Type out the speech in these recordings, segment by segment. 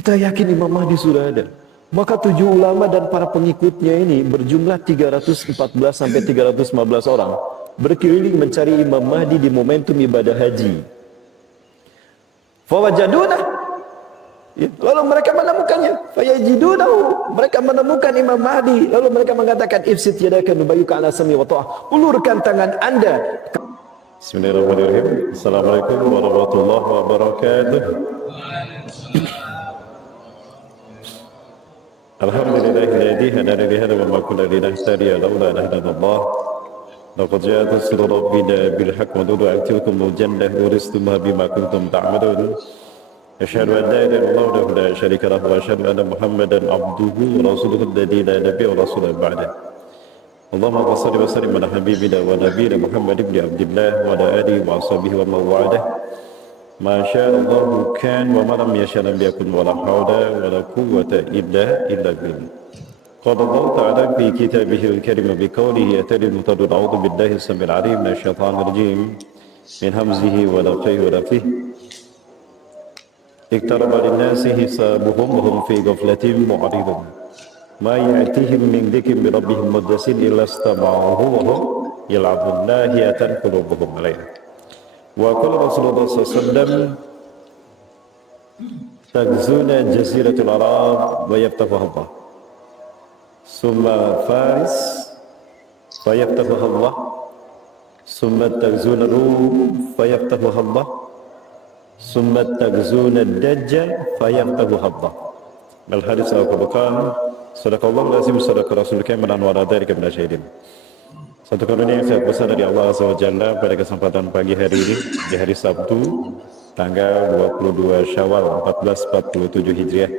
Kita yakin Imam Mahdi sudah ada. Maka 7 ulama dan para pengikutnya ini berjumlah 314 sampai 315 orang berkeliling mencari Imam Mahdi di momentum ibadah haji. Fawajaduna, ya, lalu mereka menemukannya. Fayajidunahu, mereka menemukan Imam Mahdi. Lalu mereka mengatakan, ifsit yadaka nubayyuka ala sami wa ta'ah. Ulurkan tangan Anda. Bismillahirrahmanirrahim. Assalamualaikum warahmatullahi wabarakatuh. Alhamdulillahilladzi hadana li hadza wa ma kunna linahtadiya laula an hadana-Allah. Laqad ja'at rusulu rabbina bil haqqi wa du'atukum mujannah uristum bima kuntum ta'malun. Asyhadu an la ilaha illallah wahdahu la syarika lahu wa asyhadu anna Muhammadan abduhu wa rasuluhu alladzi la nabiyya wa rasulun ba'dahu. Allahumma shalli wa sallim ala habibina wa nabiyyina Muhammad ibn Abdillah wa ala alihi wa ashabihi wa man walah. Ma syaa Allah kan wa ma lam yasha lam yakun wa la hawla wa la quwwata illa billah. Qala Allah ta'ala fi kitabihi al-karim bi qawlihi atali mutadun a'udzu billahi as-sami'il 'alim minasy syaithanir rajim min hamzihi wa nafthihi wa nafthihi. Iqtaraba lin-nasi hisabuhum wa hum fi ghaflatin mu'ridun. Ma ya'tihim min dhikrin min rabbihim muhdatsin illa istama'uhu wa hum yal'abun lahiyatan qulubuhum 'alayha. Wa qala Rasulullah SAW tagzuna jaziratul Arab wa yaftahuha Allah summa Faris fa yaftahuha Allah summa tagzuna Rum fa yaftahuha Allah summa tagzuna Dajjal fa yaftahuha Allah. Al-hadis al-Qur'an sadaqallahu lazim sadaqa rasul kamalan wa dzalika min asyhadin. Satu karunia yang saya besar dari Allah Azza wa Jalla pada kesempatan pagi hari ini di hari Sabtu tanggal 22 Syawal 1447 Hijriah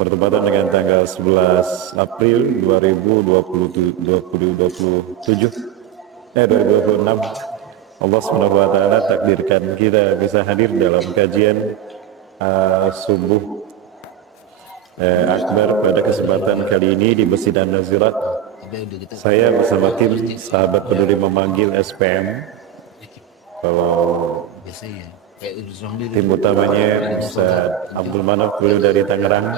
bertepatan dengan tanggal 11 April 2026. Allah Subhanahu wa taala takdirkan kita bisa hadir dalam kajian subuh akbar pada kesempatan kali ini di Masjid An-Nazirat. Saya bersama tim sahabat peduli memanggil SPM, kalau tim utamanya Ustaz Abdul Manaf beliau dari Tangerang,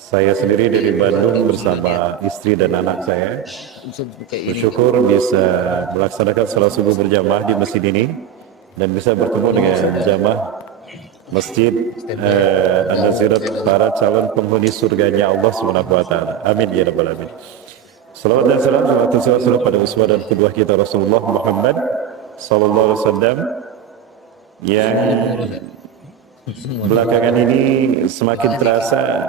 saya sendiri dari Bandung bersama istri dan anak saya. Bersyukur bisa melaksanakan salat subuh berjamaah di masjid ini dan bisa bertemu dengan jamaah Masjid An-Nazirat, para calon penghuni surganya Allah Subhanahu wa taala. Amin ya rabbal alamin. Salawat dan salam pada uswah dan kedua kita Rasulullah Muhammad sallallahu alaihi wasallam yang belakangan ini semakin terasa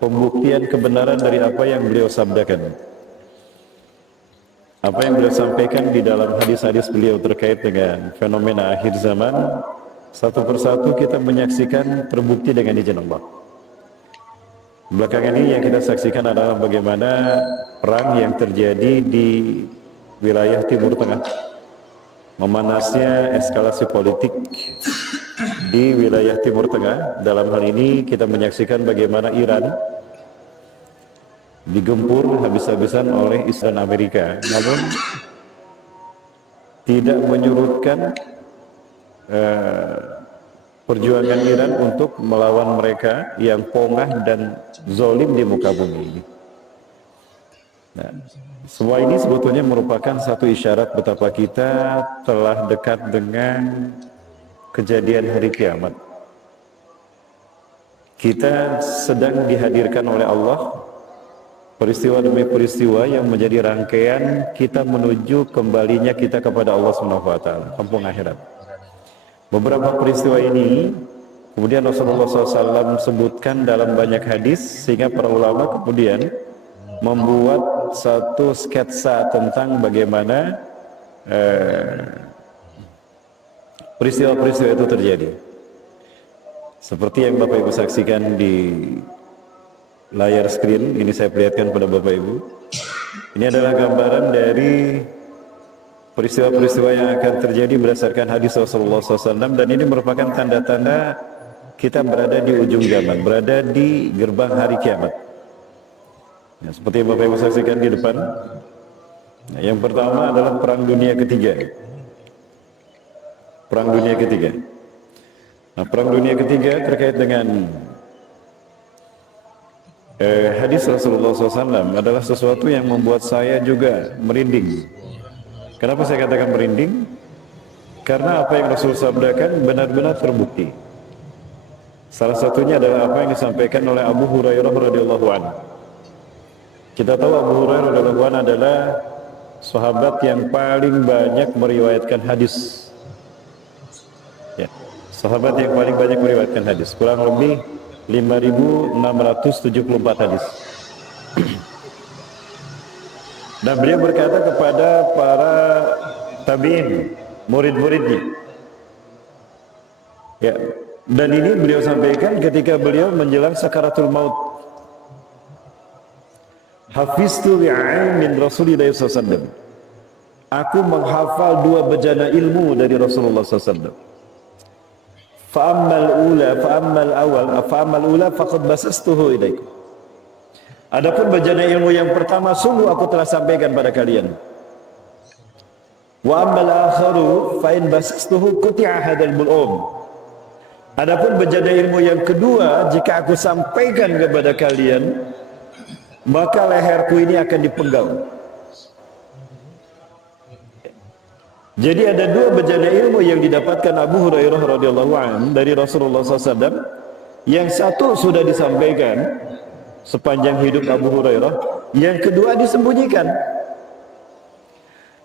pembuktian kebenaran dari apa yang beliau sabdakan. Apa yang beliau sampaikan di dalam hadis-hadis beliau terkait dengan fenomena akhir zaman, satu persatu kita menyaksikan terbukti dengan izin Allah. Belakangan ini yang kita saksikan adalah bagaimana perang yang terjadi di wilayah Timur Tengah, memanasnya eskalasi politik di wilayah Timur Tengah. Dalam hal ini kita menyaksikan bagaimana Iran digempur habis-habisan oleh Israel dan Amerika, namun tidak menyurutkan perjuangan Iran untuk melawan mereka yang pongah dan zolim di muka bumi. Nah, semua ini sebetulnya merupakan satu isyarat betapa kita telah dekat dengan kejadian hari kiamat. Kita sedang dihadirkan oleh Allah peristiwa demi peristiwa yang menjadi rangkaian kita menuju kembalinya kita kepada Allah Subhanahu wa taala, kampung akhirat. Beberapa peristiwa ini kemudian Rasulullah SAW sebutkan dalam banyak hadis, sehingga para ulama kemudian membuat satu sketsa tentang bagaimana peristiwa-peristiwa itu terjadi. Seperti yang Bapak Ibu saksikan di layar screen, ini saya perlihatkan pada Bapak Ibu. Ini adalah gambaran dari peristiwa-peristiwa yang akan terjadi berdasarkan hadis Rasulullah SAW, dan ini merupakan tanda-tanda kita berada di ujung zaman, berada di gerbang hari kiamat. Ya, seperti yang Bapak Ibu saksikan di depan. Nah, yang pertama adalah Perang Dunia Ketiga. Perang Dunia Ketiga. Nah, Perang Dunia Ketiga terkait dengan Hadis Rasulullah SAW adalah sesuatu yang membuat saya juga merinding. Kenapa saya katakan merinding? Karena apa yang Rasul sabdakan benar-benar terbukti. Salah satunya adalah apa yang disampaikan oleh Abu Hurairah radhiyallahu anhu. Kita tahu Abu Hurairah radhiyallahu anhu adalah sahabat yang paling banyak meriwayatkan hadis. Ya, sahabat yang paling banyak meriwayatkan hadis, kurang lebih 5.674 hadis. Dan beliau berkata kepada para tabi'in, murid-muridnya. Ya, dan ini beliau sampaikan ketika beliau menjelang sakaratul maut. Hafiztu bi'ain min Rasulillah sallallahu alaihi wasallam. Aku menghafal 2 bejana ilmu dari Rasulullah sallallahu alaihi wasallam. Fa'ammal ula faqad basastuhu ilaikum. Adapun bejana ilmu yang pertama sungguh aku telah sampaikan pada kalian. Wa ammal akharu fa in basastuhu quti'a hadzal bul'um. Adapun bejana ilmu yang kedua, jika aku sampaikan kepada kalian, maka leherku ini akan dipenggal. Jadi ada 2 bejana ilmu yang didapatkan Abu Hurairah radhiyallahu anhu dari Rasulullah SAW. Yang satu sudah disampaikan sepanjang hidup Abu Hurairah, yang kedua disembunyikan.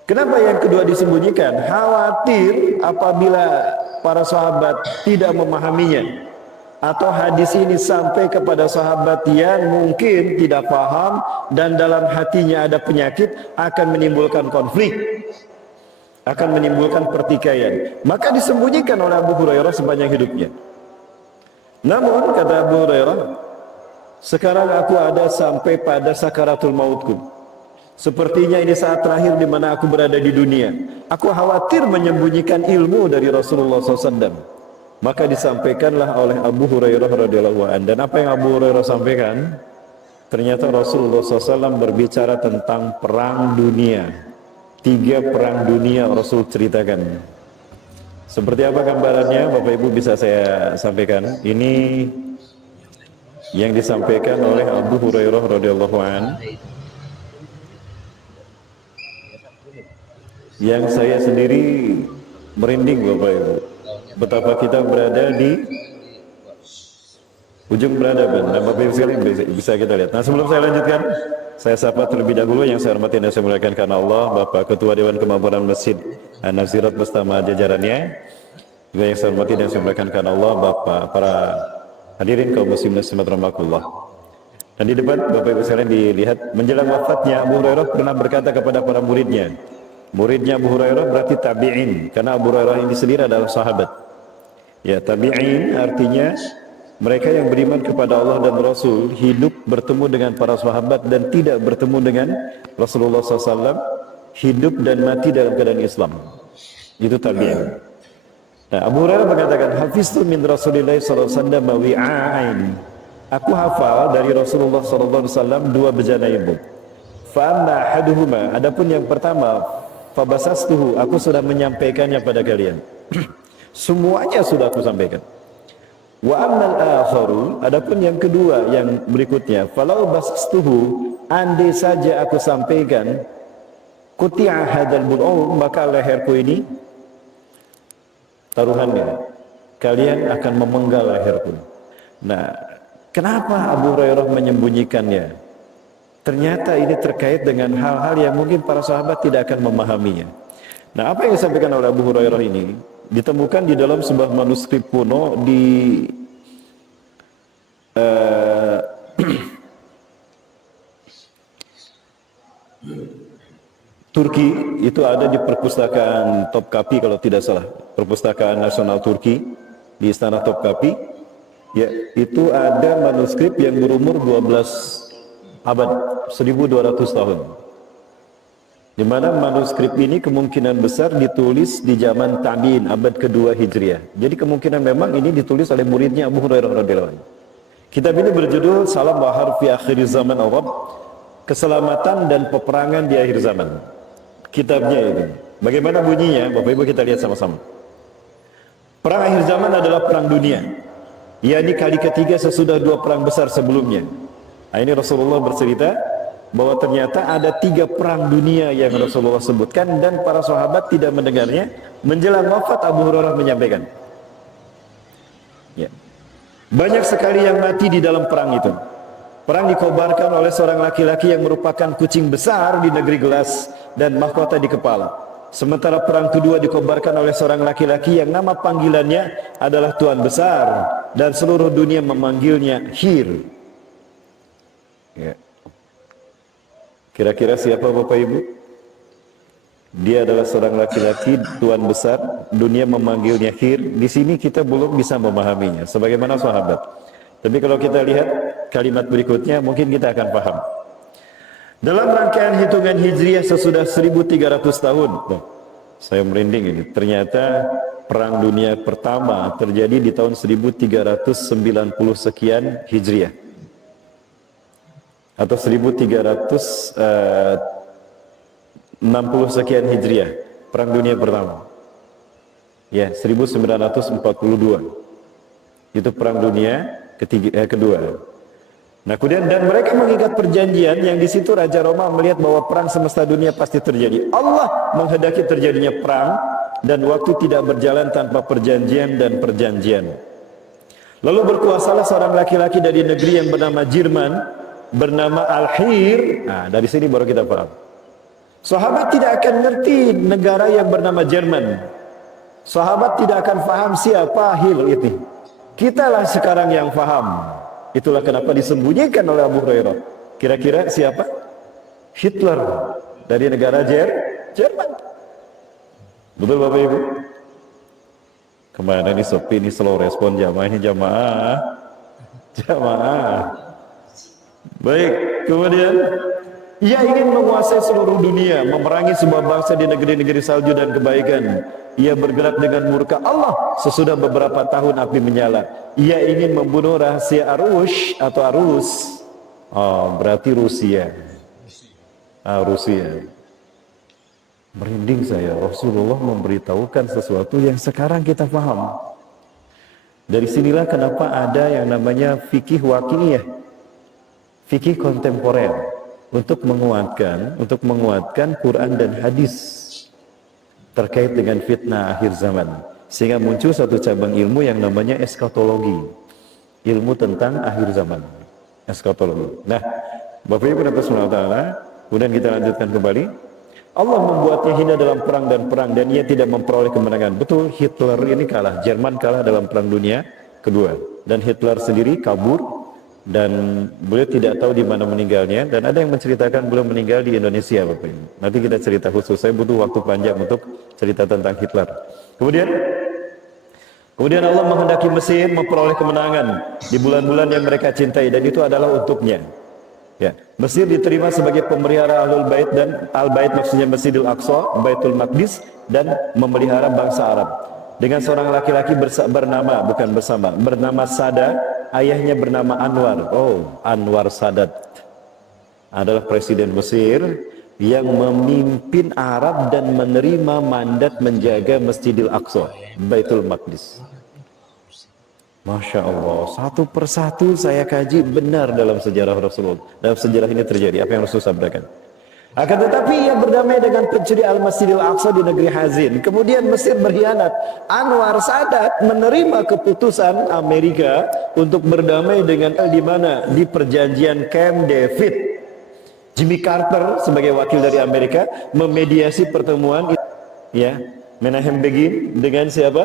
Kenapa yang kedua disembunyikan? Khawatir apabila para sahabat tidak memahaminya, atau hadis ini sampai kepada sahabat yang mungkin tidak paham dan dalam hatinya ada penyakit, akan menimbulkan konflik, akan menimbulkan pertikaian. Maka disembunyikan oleh Abu Hurairah sepanjang hidupnya. Namun kata Abu Hurairah, sekarang aku ada sampai pada sakaratul mautku. Sepertinya ini saat terakhir di mana aku berada di dunia. Aku khawatir menyembunyikan ilmu dari Rasulullah SAW. Maka disampaikanlah oleh Abu Hurairah radhiyallahu anhu. Dan apa yang Abu Hurairah sampaikan? Ternyata Rasulullah SAW berbicara tentang perang dunia. 3 perang dunia Rasul ceritakan. Seperti apa gambarannya? Bapak Ibu bisa saya sampaikan. Ini yang disampaikan oleh Abu Hurairah radhiyallahu anhu, yang saya sendiri merinding Bapak Ibu. Betapa kita berada di ujung peradaban. Dan Bapak Ibu sekalian bisa kita lihat. Nah, sebelum saya lanjutkan, saya sapa terlebih dahulu yang saya hormati dan saya muliakan karena Allah, Bapak Ketua Dewan Kemakmuran Masjid An-Nazirat bersama jajarannya. Juga yang saya hormati dan saya muliakan karena Allah, Bapak para hadirin kaum muslimin dan muslimat rahimakumullah. Dan di depan Bapak Ibu sekalian dilihat, menjelang wafatnya Abu Hurairah pernah berkata kepada para muridnya. Muridnya Abu Hurairah berarti tabi'in, karena Abu Hurairah ini sendiri adalah sahabat. Ya, tabi'in artinya mereka yang beriman kepada Allah dan Rasul, hidup bertemu dengan para sahabat dan tidak bertemu dengan Rasulullah SAW, hidup dan mati dalam keadaan Islam. Itu tabi'in. Nah, Abu Hurairah mengatakan, hafiztu min Rasulillah SAW wi'a'ain. Aku hafal dari Rasulullah SAW 2 bejana ilmu. Fa'amma ahaduhuma, adapun yang pertama, fabasastuhu, aku sudah menyampaikannya pada kalian. Semuanya sudah aku sampaikan. Wa ammal akharu, adapun yang kedua yang berikutnya, falau basastuhu, andai saja aku sampaikan, quti'a hadzal bul'um, maka leherku ini taruhannya, kalian akan memenggal leherku. Nah, kenapa Abu Hurairah menyembunyikannya? Ternyata ini terkait dengan hal-hal yang mungkin para sahabat tidak akan memahaminya. Nah, apa yang disampaikan oleh Abu Hurairah ini ditemukan di dalam sebuah manuskrip kuno di Turki. Itu ada di perpustakaan Topkapi kalau tidak salah, Perpustakaan Nasional Turki di Istana Topkapi. Ya, itu ada manuskrip yang berumur 12 abad, 1200 tahun. Di mana manuskrip ini kemungkinan besar ditulis di zaman tabi'in, abad kedua Hijriah. Jadi kemungkinan memang ini ditulis oleh muridnya Abu Hurairah radhiyallahu anhu. Kitab ini berjudul Salam wa Harb fi Akhir Zaman Arab, keselamatan dan peperangan di akhir zaman. Kitabnya itu. Bagaimana bunyinya? Bapak Ibu kita lihat sama-sama. Perang akhir zaman adalah perang dunia. Yakni kali ketiga sesudah 2 perang besar sebelumnya. Nah, ini Rasulullah bercerita bahwa ternyata ada 3 perang dunia yang Rasulullah sebutkan dan para sahabat tidak mendengarnya. Menjelang wafat Abu Hurairah menyampaikan, ya, banyak sekali yang mati di dalam perang itu. Perang dikobarkan oleh seorang laki-laki yang merupakan kucing besar di negeri gelas dan mahkota di kepala. Sementara perang kedua dikobarkan oleh seorang laki-laki yang nama panggilannya adalah Tuan Besar dan seluruh dunia memanggilnya Hir. Ya. Kira-kira siapa Bapak Ibu? Dia adalah seorang laki-laki Tuan Besar, dunia memanggilnya Hir. Di sini kita belum bisa memahaminya sebagaimana sahabat. Tapi kalau kita lihat kalimat berikutnya mungkin kita akan paham. Dalam rangkaian hitungan Hijriah sesudah 1300 tahun. Saya merinding ini. Ternyata perang dunia pertama terjadi di tahun 1390 sekian Hijriah. Atau 1360 sekian Hijriah, perang dunia pertama. Ya, 1942. Itu perang dunia kedua. Nah, kemudian dan mereka mengikat perjanjian yang di situ Raja Roma melihat bahwa perang semesta dunia pasti terjadi. Allah menghendaki terjadinya perang dan waktu tidak berjalan tanpa perjanjian dan perjanjian. Lalu berkuasalah seorang laki-laki dari negeri yang bernama Jerman, bernama Al-Hir. Nah, dari sini baru kita paham. Sahabat tidak akan ngerti negara yang bernama Jerman. Sahabat tidak akan paham siapa Hir itu. Kitalah sekarang yang paham. Itulah kenapa disembunyikan oleh Abu Hurairah. Kira-kira siapa? Hitler dari negara Jerman. Betul Bapak Ibu? Kemana nih sepi, ini slow respon jamaah ini jamaah. Baik, kemudian ia ingin menguasai seluruh dunia, memerangi sebuah bangsa di negeri-negeri salju dan kebaikan. Ia bergerak dengan murka Allah sesudah beberapa tahun api menyala. Ia ingin membunuh rahasia Arush atau Arus. Oh, berarti Rusia. Rusia. Merinding saya, Rasulullah memberitahukan sesuatu yang sekarang kita paham. Dari sinilah kenapa ada yang namanya fikih waqi'iyah, fikih kontemporer, untuk menguatkan Quran dan hadis terkait dengan fitnah akhir zaman, sehingga muncul satu cabang ilmu yang namanya eskatologi, ilmu tentang akhir zaman, eskatologi. Nah, Bapak Ibu dan Saudara, kemudian kita lanjutkan kembali. Allah membuatnya hina dalam perang dan ia tidak memperoleh kemenangan. Betul, Hitler ini kalah, Jerman kalah dalam perang dunia kedua, dan Hitler sendiri kabur dan beliau tidak tahu di mana meninggalnya, dan ada yang menceritakan beliau meninggal di Indonesia Bapak Ibu. Nanti kita cerita khusus, saya butuh waktu panjang untuk cerita tentang Hitler. Kemudian Allah menghendaki Mesir memperoleh kemenangan di bulan-bulan yang mereka cintai, dan itu adalah untuknya. Ya, Mesir diterima sebagai pemelihara Ahlul Bait, dan Al-Bait maksudnya Masjidil Aqsa, Baitul Maqdis, dan memelihara bangsa Arab. Dengan seorang laki-laki bernama Sada, ayahnya bernama Anwar. Oh, Anwar Sadat adalah presiden Mesir yang memimpin Arab dan menerima mandat menjaga Masjidil Aqsa, Baitul Maqdis. Masya Allah, satu persatu saya kaji benar dalam sejarah Rasulullah. Dalam sejarah ini terjadi apa yang Rasul sabdakan. Akan tetapi ia berdamai dengan pencuri Al-Masjidil Aqsa di negeri Hazin. Kemudian Mesir berkhianat. Anwar Sadat menerima keputusan Amerika untuk berdamai dengan di mana? Di perjanjian Camp David. Jimmy Carter sebagai wakil dari Amerika memediasi pertemuan, ya, Menahem Begin dengan siapa?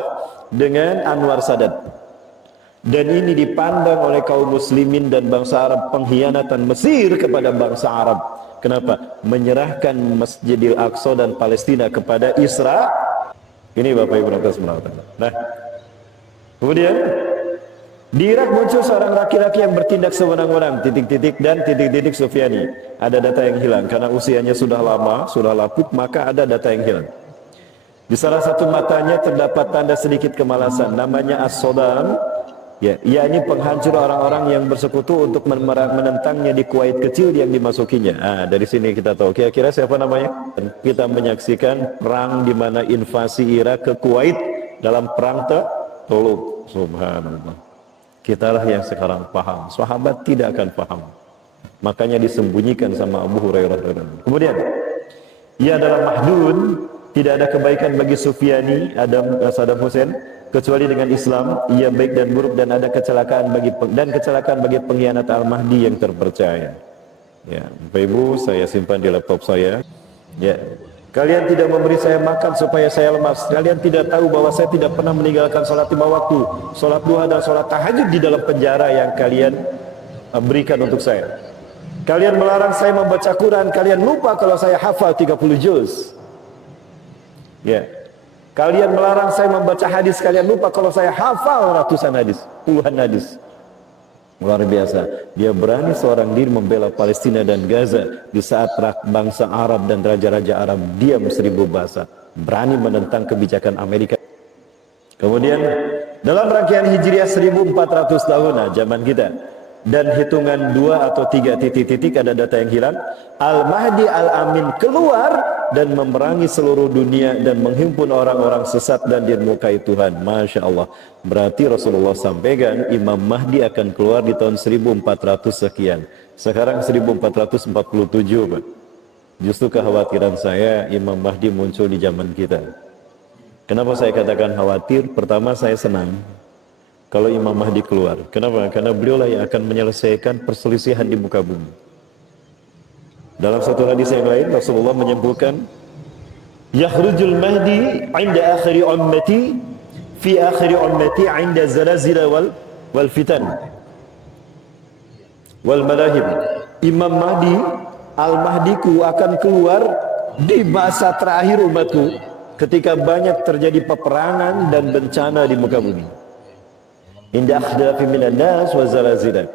Dengan Anwar Sadat. Dan ini dipandang oleh kaum muslimin dan bangsa Arab pengkhianatan Mesir kepada bangsa Arab. Kenapa? Menyerahkan Masjidil Aqsa dan Palestina kepada Israel. Ini Bapak Ibu dan Saudara. Nah, kemudian di Irak muncul seorang laki-laki yang bertindak sewenang-wenang, dan Sufyani. Ada data yang hilang karena usianya sudah lama, sudah lapuk, maka ada data yang hilang. Di salah satu matanya terdapat tanda sedikit kemalasan, namanya As-Sodam. Ya, yakni penghancur orang-orang yang bersekutu untuk menentangnya di Kuwait kecil yang dimasukinya. Nah, dari sini kita tahu kira-kira siapa namanya. Kita menyaksikan perang di mana invasi Irak ke Kuwait dalam perang Tabaluk. Subhanallah. Kitalah yang sekarang paham. Sahabat tidak akan paham. Makanya disembunyikan sama Abu Hurairah. Kemudian, ia adalah mahdun, tidak ada kebaikan bagi Sufyani, Saddam Hussein, kecuali dengan Islam. Ia baik dan buruk, dan ada kecelakaan bagi pengkhianat Al-Mahdi yang terpercaya. Ya, Bapak Ibu, saya simpan di laptop saya. Ya, kalian tidak memberi saya makan supaya saya lemas. Kalian tidak tahu bahwa saya tidak pernah meninggalkan sholat 5 waktu, sholat duha dan sholat tahajud di dalam penjara yang kalian berikan untuk saya. Kalian melarang saya membaca Quran. Kalian lupa kalau saya hafal 30 juz. Ya, kalian melarang saya membaca hadis. Kalian lupa kalau saya hafal ratusan hadis, puluhan hadis. Luar biasa. Dia berani seorang diri membela Palestina dan Gaza di saat bangsa Arab dan raja-raja Arab diam 1000 bahasa. Berani menentang kebijakan Amerika. Kemudian dalam rangkaian Hijriah 1400 tahun, zaman kita, dan hitungan 2 atau 3 titik-titik, ada data yang hilang, Al-Mahdi Al-Amin keluar dan memerangi seluruh dunia dan menghimpun orang-orang sesat dan dirmukai Tuhan. Masya Allah. Berarti Rasulullah sampaikan Imam Mahdi akan keluar di tahun 1400 sekian. Sekarang 1447, Pak. Justru kekhawatiran saya Imam Mahdi muncul di zaman kita. Kenapa saya katakan khawatir? Pertama, saya senang kalau Imam Mahdi keluar. Kenapa? Karena beliaulah yang akan menyelesaikan perselisihan di muka bumi. Dalam satu hadis yang lain, Rasulullah menyebutkan, Yakhrujul Mahdi inda akhiri ummati, fi akhiri ummati inda zalazila wal fitan, wal malahib. Imam Mahdi, Al-Mahdiku akan keluar di masa terakhir umatku, ketika banyak terjadi peperangan dan bencana di muka bumi. Inda akhdafi minan nas wa zalazilah.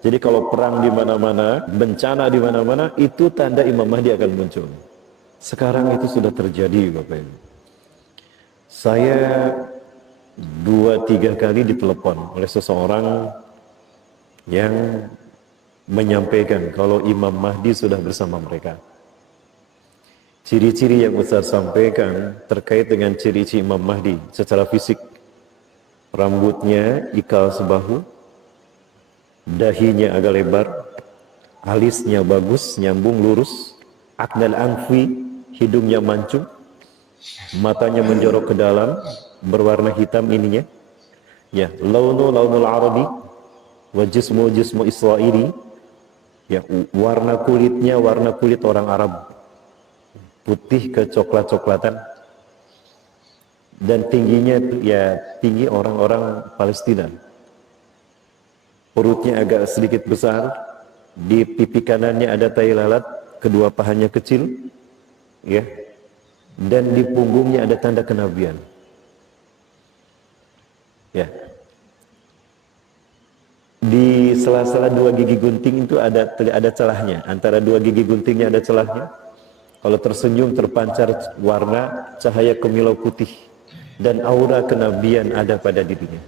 Jadi kalau perang di mana-mana, bencana di mana-mana, itu tanda Imam Mahdi akan muncul. Sekarang itu sudah terjadi, Bapak Ibu. Saya 2-3 kali ditelepon oleh seseorang yang menyampaikan kalau Imam Mahdi sudah bersama mereka. Ciri-ciri yang Ustaz sampaikan terkait dengan ciri-ciri Imam Mahdi secara fisik. Rambutnya ikal sebahu, dahinya agak lebar, alisnya bagus, nyambung lurus, aknal anfi, hidungnya mancung, matanya menjorok ke dalam, berwarna hitam ininya. Ya, launul arabi, wa jismu Israili. Ya, warna kulitnya warna kulit orang Arab, putih ke coklat-coklatan, dan tingginya ya tinggi orang-orang Palestina. Perutnya agak sedikit besar, di pipi kanannya ada tai lalat, kedua pahanya kecil, ya, dan di punggungnya ada tanda kenabian. Ya, di sela-sela 2 gigi gunting itu ada celahnya, antara 2 gigi guntingnya ada celahnya. Kalau tersenyum terpancar warna cahaya kemilau putih, dan aura kenabian ada pada dirinya.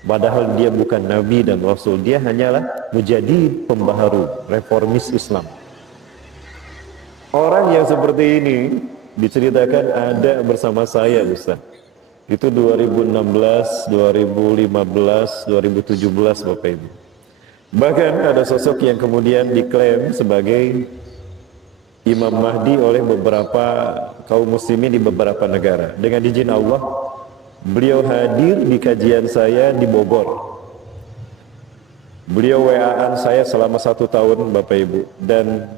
Padahal dia bukan nabi dan rasul, dia hanyalah mujadid, pembaharu, reformis Islam. Orang yang seperti ini diceritakan ada bersama saya, Ustaz. Itu 2016, 2015, 2017, Bapak Ibu. Bahkan ada sosok yang kemudian diklaim sebagai Imam Mahdi oleh beberapa kaum muslimin di beberapa negara. Dengan izin Allah, beliau hadir di kajian saya di Bogor. Beliau WA-an saya selama 1 tahun, Bapak Ibu, dan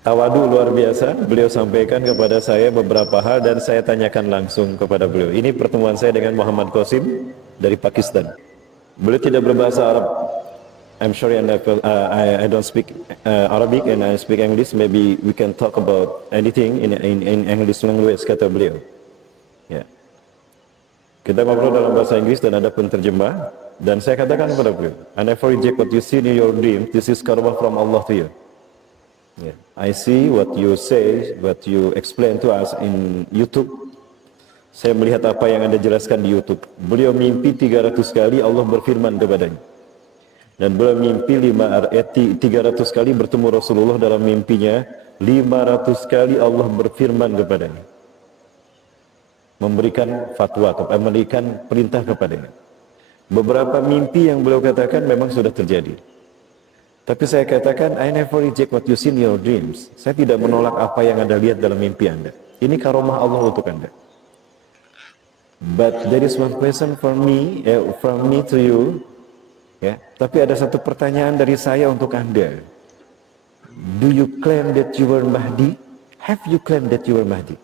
tawadu luar biasa. Beliau sampaikan kepada saya beberapa hal dan saya tanyakan langsung kepada beliau. Ini pertemuan saya dengan Muhammad Qasim dari Pakistan. Beliau tidak berbahasa Arab. I'm sorry, and I don't speak Arabic and I speak English. Maybe we can talk about anything in English language, kata beliau. Ya. Kita ngobrol dalam bahasa Inggris dan ada penterjemah. Dan saya katakan kepada beliau, I never reject what you see in your dream. This is karunnah from Allah to you. Yeah. I see what you say, what you explain to us in YouTube. Saya melihat apa yang Anda jelaskan di YouTube. Beliau mimpi 300 kali Allah berfirman kepadanya. Dan beliau mimpi 300 kali bertemu Rasulullah dalam mimpinya. 500 kali Allah berfirman kepadanya, memberikan fatwa, memberikan perintah kepadanya. Beberapa mimpi yang beliau katakan memang sudah terjadi. Tapi saya katakan, I never reject what you see in your dreams. Saya tidak menolak apa yang Anda lihat dalam mimpi Anda. Ini karomah Allah untuk Anda. But there is one question from me to you. Ya, tapi ada satu pertanyaan dari saya untuk Anda. Do you claim that you were Mahdi? Have you claimed that you were Mahdi?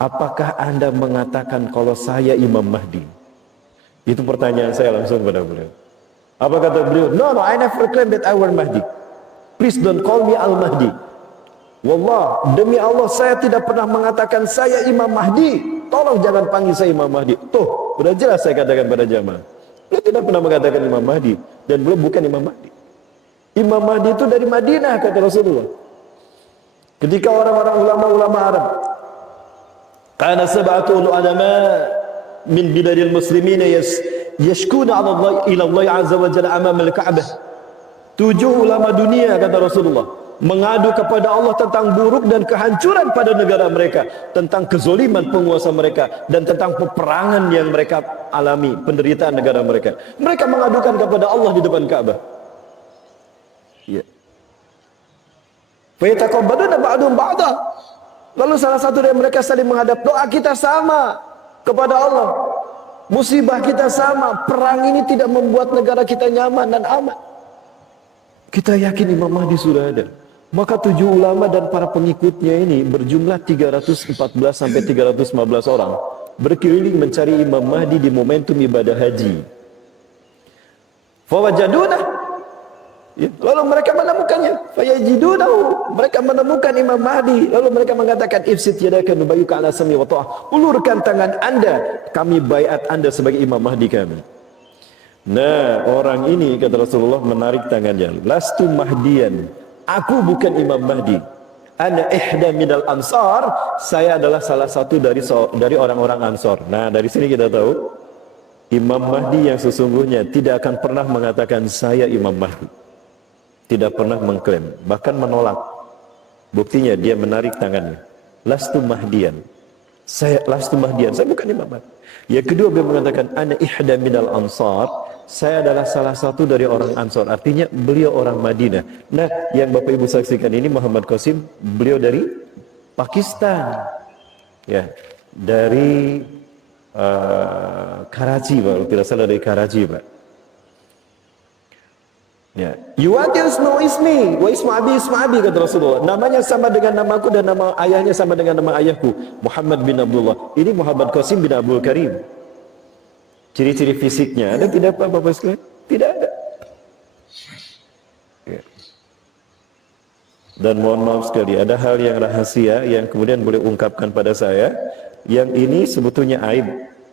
Apakah Anda mengatakan kalau saya Imam Mahdi? Itu pertanyaan saya langsung kepada beliau. Apa kata beliau? No, I never claim that I were Mahdi. Please don't call me Al-Mahdi. Wallah, demi Allah saya tidak pernah mengatakan saya Imam Mahdi. Tolong jangan panggil saya Imam Mahdi. Tuh, sudah jelas saya katakan pada jamaah. Beliau tidak pernah mengatakan Imam Mahdi. Dan beliau bukan Imam Mahdi. Imam Mahdi itu dari Madinah, kata Rasulullah. Ketika orang-orang ulama-ulama Arab, kana sab'atul ulama min biladil muslimin yashkuna ala Allah ila Allah azza wa jalla amam al-Ka'bah. 7 ulama dunia, kata Rasulullah, mengadu kepada Allah tentang buruk dan kehancuran pada negara mereka, tentang kezoliman penguasa mereka, dan tentang peperangan yang mereka alami, penderitaan negara mereka. Mereka mengadukan kepada Allah di depan Ka'bah. Ya. Fa yataqabbaluna ba'dhum ba'dha. Lalu salah satu dari mereka saling menghadap, doa kita sama kepada Allah. Musibah kita sama, perang ini tidak membuat negara kita nyaman dan aman. Kita yakin Imam Mahdi sudah ada. Maka 7 ulama dan para pengikutnya ini berjumlah 314 sampai 315 orang berkeliling mencari Imam Mahdi di momentum ibadah haji. Fawajaduna, ya, lalu mereka menemukannya. Fayajidunahu, mereka menemukan Imam Mahdi. Lalu mereka mengatakan, ifsid yadaka nubayyuka ala sami wa ta'ah. Ulurkan tangan Anda, kami baiat Anda sebagai Imam Mahdi kami. Nah, orang ini, kata Rasulullah, menarik tangannya. Lastu Mahdian, aku bukan Imam Mahdi. Ana ihda minal ansar, saya adalah salah satu dari orang-orang Ansor. Nah, dari sini kita tahu Imam Mahdi yang sesungguhnya tidak akan pernah mengatakan saya Imam Mahdi. Tidak pernah mengklaim, bahkan menolak. Buktinya dia menarik tangannya. Lastu Mahdian. Saya lastu Mahdian, saya bukan Imam Mahdi. Yang kedua beliau mengatakan ana ihda minal ansar, saya adalah salah satu dari orang Ansor. Artinya beliau orang Madinah. Nah, yang Bapak Ibu saksikan ini Muhammad Qasim, beliau dari Pakistan. Ya, dari Karachi, Pak. Kalau tidak salah dari Karachi, Pak. Ya, yuwatir ismu ismi wa ismu abi ismu abi, kata Rasulullah. Namanya sama dengan namaku dan nama ayahnya sama dengan nama ayahku, Muhammad bin Abdullah. Ini Muhammad Qasim bin Abdul Karim. Ciri-ciri fisiknya ada tidak, Pak Bapak sekalian? Tidak ada. Ya. Dan mohon maaf sekali, ada hal yang rahasia yang kemudian boleh ungkapkan pada saya, yang ini sebetulnya aib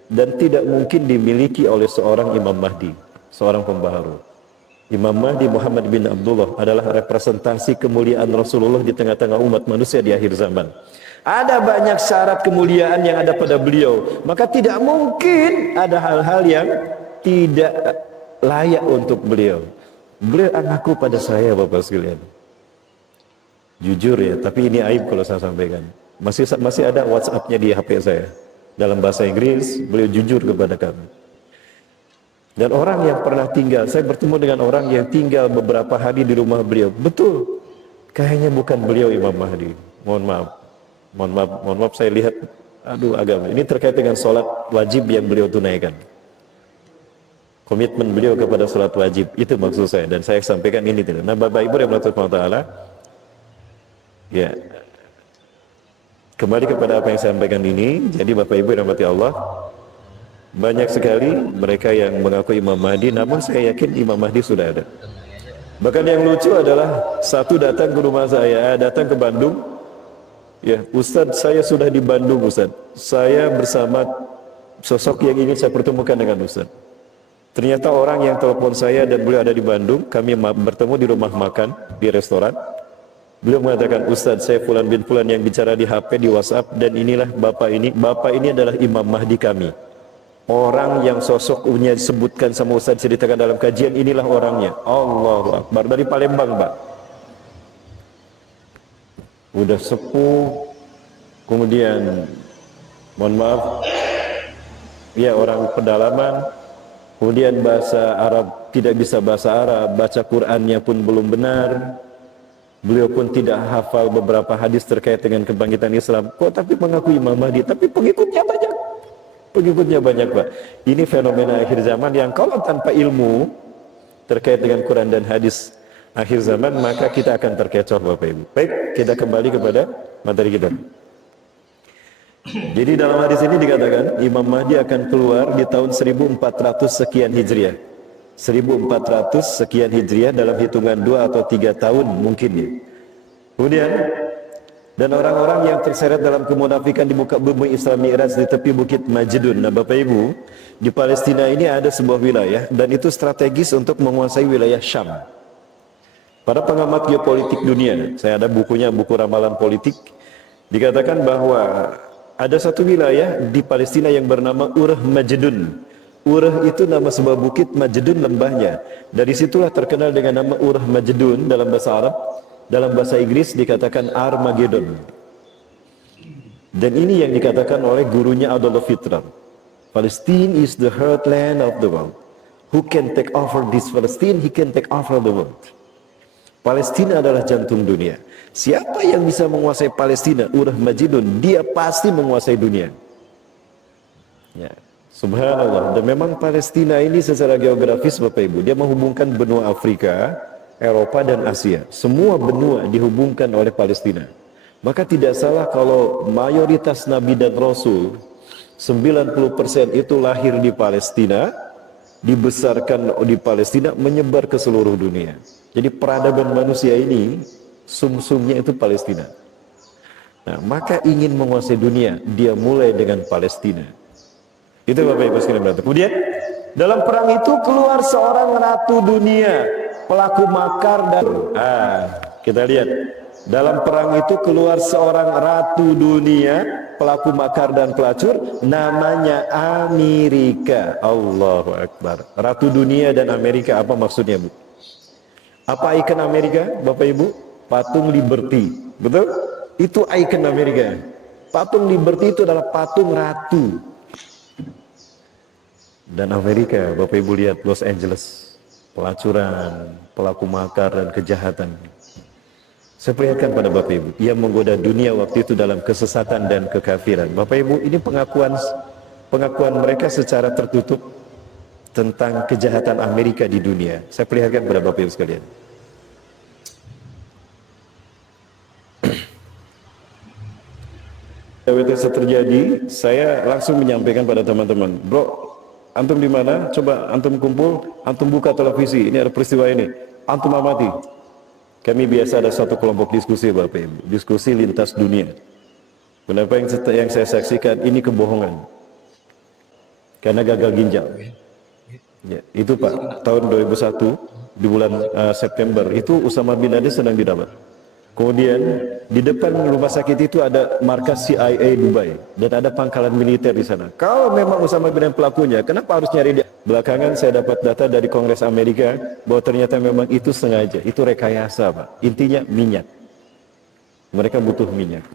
dan tidak mungkin dimiliki oleh seorang Imam Mahdi, seorang pembaharu. Imam Mahdi Muhammad bin Abdullah adalah representasi kemuliaan Rasulullah di tengah-tengah umat manusia di akhir zaman. Ada banyak syarat kemuliaan yang ada pada beliau, maka tidak mungkin ada hal-hal yang tidak layak untuk beliau. Beliau mengaku pada saya, Bapak sekalian. Jujur ya, tapi ini aib kalau saya sampaikan. Masih ada WhatsApp-nya di HP saya. Dalam bahasa Inggris, beliau jujur kepada kami. Dan orang yang pernah tinggal, saya bertemu dengan orang yang tinggal beberapa hari di rumah beliau. Betul, kayaknya bukan beliau Imam Mahdi. Mohon maaf, saya lihat, aduh agama. Ini terkait dengan sholat wajib yang beliau tunaikan. Komitmen beliau kepada sholat wajib, itu maksud saya. Dan saya sampaikan ini tidak. Nah, Bapak Ibu yang Allah, ya, kembali kepada apa yang saya sampaikan ini. Jadi Bapak Ibu yang Allah, banyak sekali mereka yang mengaku Imam Mahdi, namun saya yakin Imam Mahdi sudah ada. Bahkan yang lucu adalah satu datang ke rumah saya, datang ke Bandung. Ya, Ustadz, saya sudah di Bandung, Ustadz. Saya bersama sosok yang ingin saya pertemukan dengan Ustadz. Ternyata orang yang telepon saya dan beliau ada di Bandung, kami bertemu di rumah makan, di restoran. Beliau mengatakan, Ustadz, saya Fulan bin Fulan yang bicara di HP, di WhatsApp, dan inilah Bapak ini adalah Imam Mahdi kami. Orang yang sosoknya disebutkan sama Ustaz, ceritakan dalam kajian, inilah orangnya. Allahu Akbar. Dari Palembang, Pak. Udah sepuh. Kemudian, mohon maaf, ya orang pedalaman. kemudian bahasa Arab, tidak bisa bahasa Arab, baca Qur'annya pun belum benar. Beliau pun tidak hafal beberapa hadis terkait dengan kebangkitan Islam. Kok tapi mengaku Imam Mahdi, tapi pengikutnya banyak. Pengikutnya banyak, Pak. Ini fenomena akhir zaman yang kalau tanpa ilmu terkait dengan Quran dan hadis akhir zaman, maka kita akan terkecoh, Bapak Ibu. Baik, kita kembali kepada materi kita. Jadi dalam hadis ini dikatakan Imam Mahdi akan keluar di tahun 1400 sekian Hijriah. 1400 sekian Hijriah dalam hitungan 2 atau 3 tahun mungkin ya. Kemudian dan orang-orang yang terseret dalam kemunafikan di muka bumi Islam Mi'raj di tepi bukit Majdun. Nah Bapak Ibu, di Palestina ini ada sebuah wilayah dan itu strategis untuk menguasai wilayah Syam. Para pengamat geopolitik dunia, saya ada bukunya, buku ramalan politik, dikatakan bahwa ada satu wilayah di Palestina yang bernama Urh Majdun. Urh itu nama sebuah bukit, Majdun lembahnya. Dari situlah terkenal dengan nama Urh Majdun dalam bahasa Arab. Dalam bahasa Inggris dikatakan Armageddon. Dan ini yang dikatakan oleh gurunya Adolf Hitler. Palestine is the heartland of the world. Who can take over this Palestine? He can take over the world. Palestina adalah jantung dunia. Siapa yang bisa menguasai Palestina, Urh Majdun, dia pasti menguasai dunia. Ya, subhanallah. Dan memang Palestina ini secara geografis Bapak Ibu, dia menghubungkan benua Afrika, Eropa dan Asia. Semua benua dihubungkan oleh Palestina. Maka tidak salah kalau mayoritas Nabi dan Rasul 90% itu lahir di Palestina, dibesarkan di Palestina, menyebar ke seluruh dunia. Jadi peradaban manusia ini sumsumnya itu Palestina. Nah, maka ingin menguasai dunia, dia mulai dengan Palestina. Itu Bapak Ibu sekalian berarti. Kemudian dalam perang itu keluar seorang ratu dunia, pelaku makar dan kita lihat dalam perang itu keluar seorang ratu dunia, pelaku makar dan pelacur, namanya Amerika. Allahu Akbar. Ratu dunia dan Amerika, apa maksudnya, Bu? Apa ikon Amerika, Bapak Ibu? Patung Liberty, betul? Itu ikon Amerika. Patung Liberty itu adalah patung ratu. Dan Amerika, Bapak Ibu lihat Los Angeles, pelacuran, pelaku makar dan kejahatan. Saya perlihatkan pada Bapak Ibu, ia menggoda dunia waktu itu dalam kesesatan dan kekafiran. Bapak Ibu, ini pengakuan mereka secara tertutup tentang kejahatan Amerika di dunia. Saya perlihatkan kepada Bapak Ibu sekalian. Ketika itu terjadi, saya langsung menyampaikan pada teman-teman, bro, antum di mana? Coba antum kumpul, antum buka televisi. Ini ada peristiwa ini. Antum amati. Kami biasa ada satu kelompok diskusi, Bapak Ibu, diskusi lintas dunia. Kenapa yang saya saksikan ini kebohongan? Karena gagal ginjal. Ya, itu Pak, tahun 2001 di bulan September itu Usama bin Laden sedang dirawat. Kemudian di depan rumah sakit itu ada markas CIA Dubai dan ada pangkalan militer di sana. Kalau memang Usama bin Laden pelakunya, kenapa harus nyari dia? Belakangan saya dapat data dari Kongres Amerika bahwa ternyata memang itu sengaja, itu rekayasa, Pak. Intinya minyak. Mereka butuh minyak.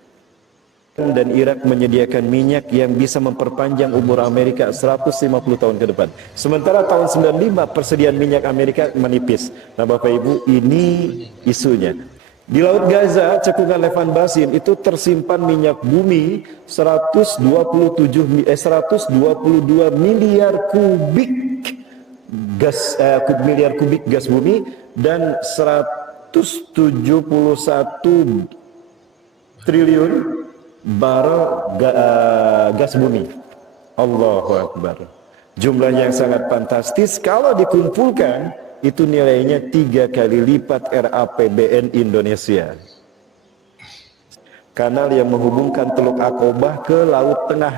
Dan Irak menyediakan minyak yang bisa memperpanjang umur Amerika 150 tahun ke depan. Sementara tahun 95 persediaan minyak Amerika menipis. Nah Bapak Ibu, ini isunya. Di Laut Gaza, cekungan Levan Basin itu tersimpan minyak bumi 122 miliar kubik gas bumi dan 171 triliun barel gas bumi. Allahu Akbar. Jumlah yang sangat fantastis. Kalau dikumpulkan itu nilainya 3 kali lipat RAPBN Indonesia. Kanal yang menghubungkan Teluk Aqobah ke Laut Tengah.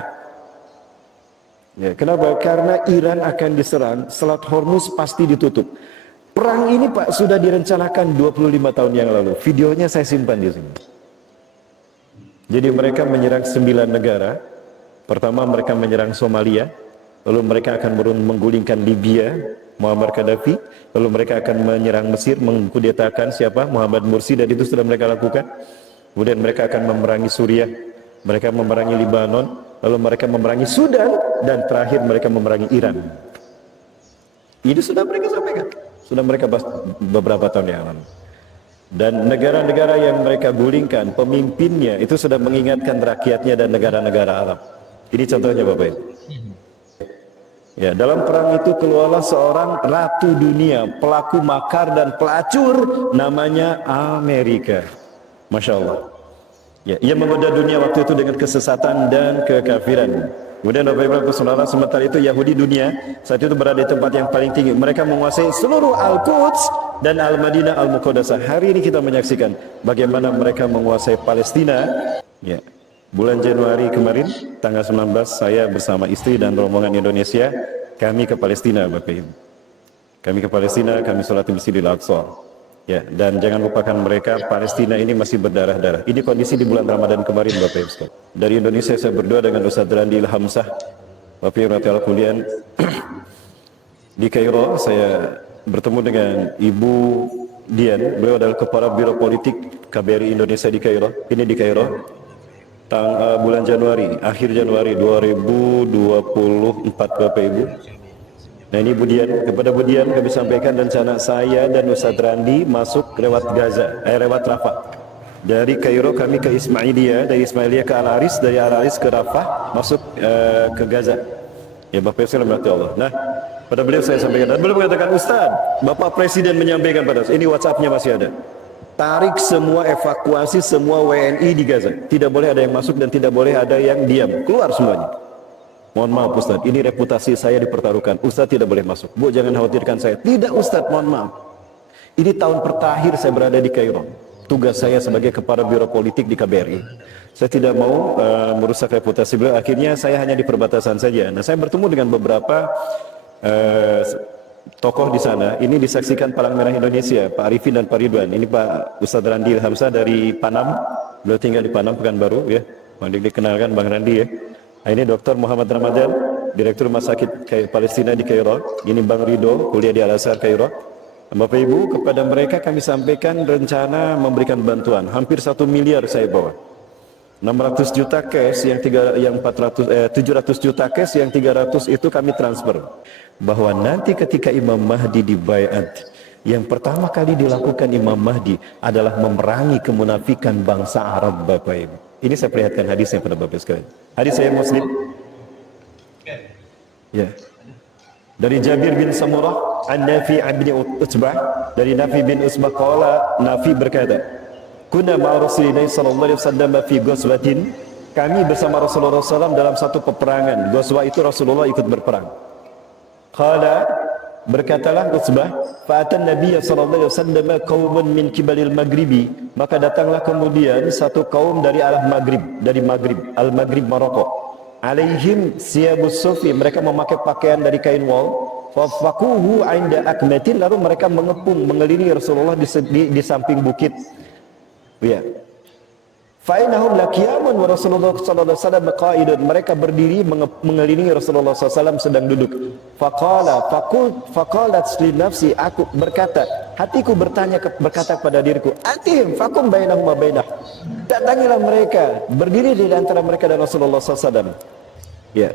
Ya, kenapa? Karena Iran akan diserang, Selat Hormuz pasti ditutup. Perang ini Pak sudah direncanakan 25 tahun yang lalu. Videonya saya simpan di sini. Jadi mereka menyerang 9 negara. Pertama mereka menyerang Somalia, lalu mereka akan menggulingkan Libya, Muammar Gaddafi, lalu mereka akan menyerang Mesir, mengkudetakan siapa? Muhammad Mursi, dan itu sudah mereka lakukan. Kemudian mereka akan memerangi Suriah, mereka memerangi Libanon, lalu mereka memerangi Sudan, dan terakhir mereka memerangi Iran. Ini sudah mereka sampaikan. Sudah mereka bahas beberapa tahun yang lalu. Dan negara-negara yang mereka gulingkan, pemimpinnya itu sudah mengingatkan rakyatnya dan negara-negara Arab. Ini contohnya Bapak Ibu. Ya, dalam perang itu keluarlah seorang ratu dunia, pelaku makar dan pelacur, namanya Amerika. Masya Allah. Ya, ia menggoda dunia waktu itu dengan kesesatan dan kekafiran. Kemudian Bapak Ibu Saudara, sementara itu Yahudi dunia saat itu berada di tempat yang paling tinggi. Mereka menguasai seluruh Al-Quds dan Al-Madinah Al-Muqaddasah. Hari ini kita menyaksikan bagaimana mereka menguasai Palestina. Ya. Bulan Januari kemarin, tanggal 19, saya bersama istri dan rombongan Indonesia, kami ke Palestina, Bapak Ibu. Kami ke Palestina, kami sholat di Masjidil Aqsa. Ya, dan jangan lupakan mereka, Palestina ini masih berdarah-darah. Ini kondisi di bulan Ramadan kemarin, Bapak Ibu. Dari Indonesia saya berdua dengan Ustaz Randi Hamzah, Bapak Ibu Ratiala Kulian. Di Kairo, saya bertemu dengan Ibu Dian, beliau adalah Kepala Biro Politik KBRI Indonesia di Kairo. Ini di Kairo. Bulan Januari, akhir Januari 2024 Bapak Ibu. Nah ini Budian, kepada Budian kami sampaikan rencana saya dan Ustaz Randi masuk lewat Gaza, lewat Rafah. Dari Kairo kami ke Ismailiyah, dari Ismailiyah ke Al-Aris, dari Al-Aris ke Rafah, masuk ke Gaza. Ya Bapak Ibu sekalian Allah. Nah, pada beliau saya sampaikan, dan beliau mengatakan, Ustaz, Bapak Presiden menyampaikan pada saya, ini WhatsApp-nya masih ada. Tarik semua, evakuasi semua WNI di Gaza. Tidak boleh ada yang masuk dan tidak boleh ada yang diam. Keluar semuanya. Mohon maaf Ustaz, ini reputasi saya dipertaruhkan. Ustaz tidak boleh masuk. Bu, jangan khawatirkan saya. Tidak Ustaz, mohon maaf. Ini tahun terakhir saya berada di Kairo. Tugas saya sebagai Kepala Biro Politik di KBRI. Saya tidak mau merusak reputasi beliau. Akhirnya saya hanya di perbatasan saja. Nah, saya bertemu dengan beberapa tokoh di sana. Ini disaksikan Palang Merah Indonesia, Pak Arifin dan Pak Ridwan. Ini Pak Ustaz Randi Hamzah dari Panam. Beliau tinggal di Panam, Pekanbaru ya. Mau dikenalkan Bang Randi ya. Nah, ini Dr. Muhammad Ramadan, Direktur Rumah Sakit Palestina di Kairo. Ini Bang Rido, kuliah di Al-Azhar Kairo. Bapak Ibu, kepada mereka kami sampaikan rencana memberikan bantuan. Hampir 1 miliar saya bawa. 600 juta cash, yang 700 juta cash, yang 300 itu kami transfer. Bahwa nanti ketika Imam Mahdi dibaiat, yang pertama kali dilakukan Imam Mahdi adalah memerangi kemunafikan bangsa Arab, Bapak Ibu. Ini saya perlihatkan hadisnya pada Bapak sekalian. Hadis saya Muslim. Ya. Dari Jabir bin Samurah, An-Nafi' bin Utbah, dari Nafi bin Utbah qala, Nafi berkata, "Kunna ma'a Rasulillah sallallahu alaihi wasallam fi ghazwatin." Kami bersama Rasulullah SAW dalam satu peperangan. Ghazwah itu Rasulullah ikut berperang. Qala, berkatalah Utsbah, fa'atan Nabiy sallallahu alaihi wasallam qaumun min kibalil maghribi, maka datanglah kemudian satu kaum dari arah Maghrib, dari Maghrib, al-Maghrib Maroko. Alaihim siyabus sufi, mereka memakai pakaian dari kain wol. Fafakuhu 'inda akmatin, lalu mereka mengepung mengelilingi Rasulullah di samping bukit. Ya. Fa'inahum laqiyamun wa Rasulullah sallallahu alaihi wasallam qa'idun, mereka berdiri mengelilingi Rasulullah SAW sedang duduk. Faqalat li nafsi, aku berkata, hatiku berkata kepada diriku, atihim fakum bainahum wa bainah, datangilah mereka, berdiri di antara mereka dan Rasulullah SAW. Ya,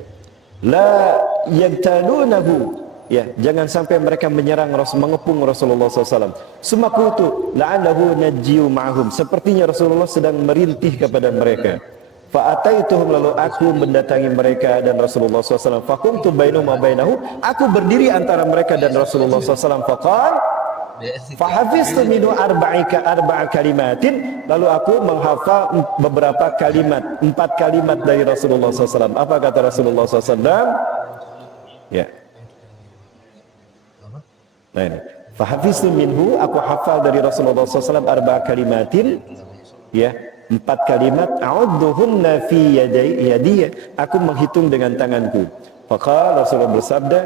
la yagtalunahu, ya, jangan sampai mereka menyerang mengepung Rasulullah SAW. Sumakutu la'allahu najjiu ma'hum, sepertinya Rasulullah sedang merintih kepada mereka. Fa'ataituhum, lalu aku mendatangi mereka dan Rasulullah SAW. Fakumtu bainahum wa bainahu, aku berdiri antara mereka dan Rasulullah SAW. Faqal fahafiztu minhu arba'a kalimatin, lalu aku menghafal beberapa kalimat, 4 kalimat dari Rasulullah SAW. Apa kata Rasulullah SAW? Ya. Nah ini, fahafiztu minhu, aku hafal dari Rasulullah SAW arba'a kalimatin, ya, 4 kalimat. A'udduhunna fi yadiyya, aku menghitung dengan tanganku. Faqala, Rasulullah bersabda,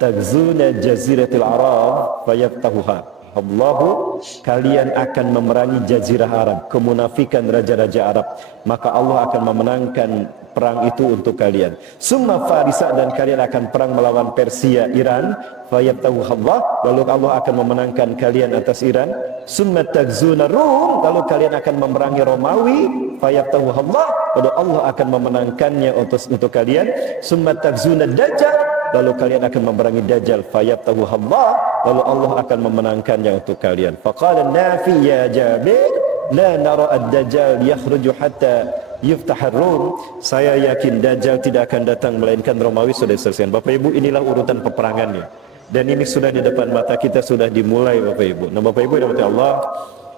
tagzuna jaziratil Arab fayaftahuha, Allahu, kalian akan memerangi jazirah Arab, kemunafikan raja-raja Arab, maka Allah akan memenangkan perang itu untuk kalian. Summa Farisa, dan kalian akan perang melawan Persia, Iran. Fayabtahu Allah, lalu Allah akan memenangkan kalian atas Iran. Summa tagzuna Rum, lalu kalian akan memerangi Romawi. Fayabtahu Allah, lalu Allah akan memenangkannya untuk kalian. Summa tagzuna Dajjal, lalu kalian akan memerangi Dajjal, fayabtahu Allah, lalu Allah akan memenangkannya untuk kalian. Faqala Nafi ya Jabir, la nara ad-Dajjal yakhruju hatta yuftahar Rum. Saya yakin Dajjal tidak akan datang melainkan Romawi sudah selesai. Bapak Ibu, inilah urutan peperangannya. Dan ini sudah di depan mata kita, sudah dimulai Bapak Ibu. Nah Bapak Ibu yang dirahmati Allah,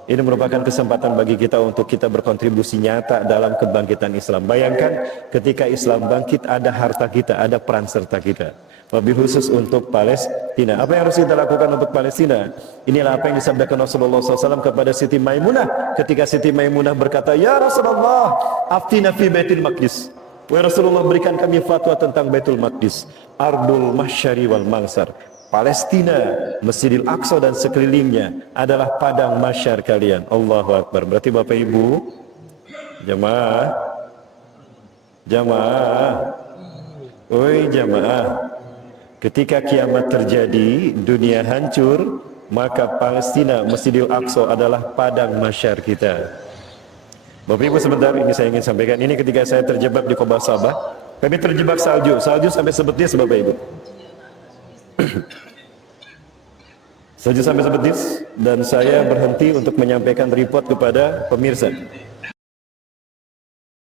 ini merupakan kesempatan bagi kita untuk kita berkontribusi nyata dalam kebangkitan Islam. Bayangkan ketika Islam bangkit, ada harta kita, ada peran serta kita. Lebih khusus untuk Palestina. Apa yang harus kita lakukan untuk Palestina? Inilah apa yang disabdakan Rasulullah SAW kepada Siti Maimunah. Ketika Siti Maimunah berkata, ya Rasulullah, aftina fi Baitul Maqdis. Wahai Rasulullah, berikan kami fatwa tentang Baitul Maqdis. Ardul Mahsyari wal Mangsar. Palestina, Masjidil Aqsa dan sekelilingnya adalah padang masyar kalian. Allahu Akbar. Berarti Bapak Ibu, jamaah, ketika kiamat terjadi, dunia hancur, maka Palestina, Masjidil Aqsa adalah padang masyar kita. Bapak Ibu sebentar, ini saya ingin sampaikan. Ini ketika saya terjebak di Qobah Sabah, kami terjebak salju sampai sebetis Bapak Ibu. Salju sampai sebetis, dan saya berhenti untuk menyampaikan report kepada pemirsa.